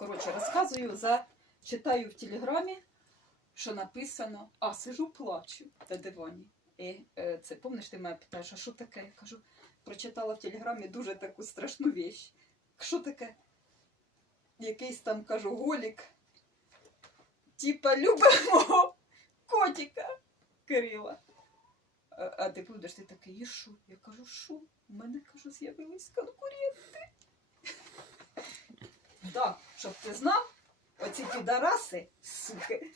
Коротше, розказую за читаю в телеграмі, що написано, а сижу, плачу на дивані. І е, це, помниш, ти мене питаєш, а що таке? Я кажу, прочитала в телеграмі дуже таку страшну віч. Що таке? Якийсь там кажу голік. Типа любимо котика Кирила. А, а ти будеш, ти такий, і що? Я кажу, що? У мене кажу, з'явились конкуренти. Щоб ти знав, оці підараси, суки.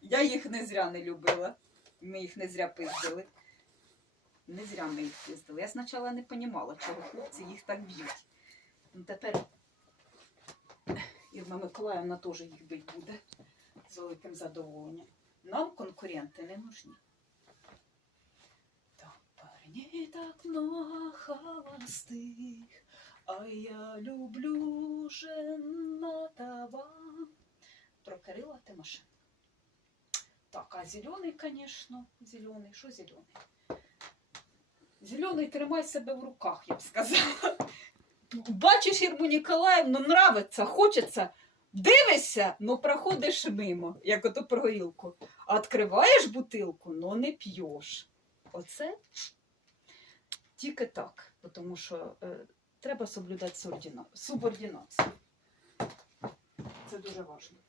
Я їх не зря не любила. Ми їх не зря пиздили. Не зря ми їх пиздили. Я спочатку не розуміла, чого хлопці їх так б'ють. Ну тепер Ірма Миколаївна теж їх бить буде з великим задоволенням. Нам конкуренти не нужні. Так, парней так много холостых, я люблю женатого. Про Кирила Тимошенка. Так, а зелений, конечно, зелений. Що зелений? Зелений тримай себе в руках, я б сказала. Бачиш Ірму Ніколаївну, нравиться, хочеться. Дивишся, ну проходиш мимо, як ото про горілку. Відкриваєш бутилку, ну не п'єш. Оце тільки так, тому що е, треба соблюдати субордина- субординацію. Це дуже важливо.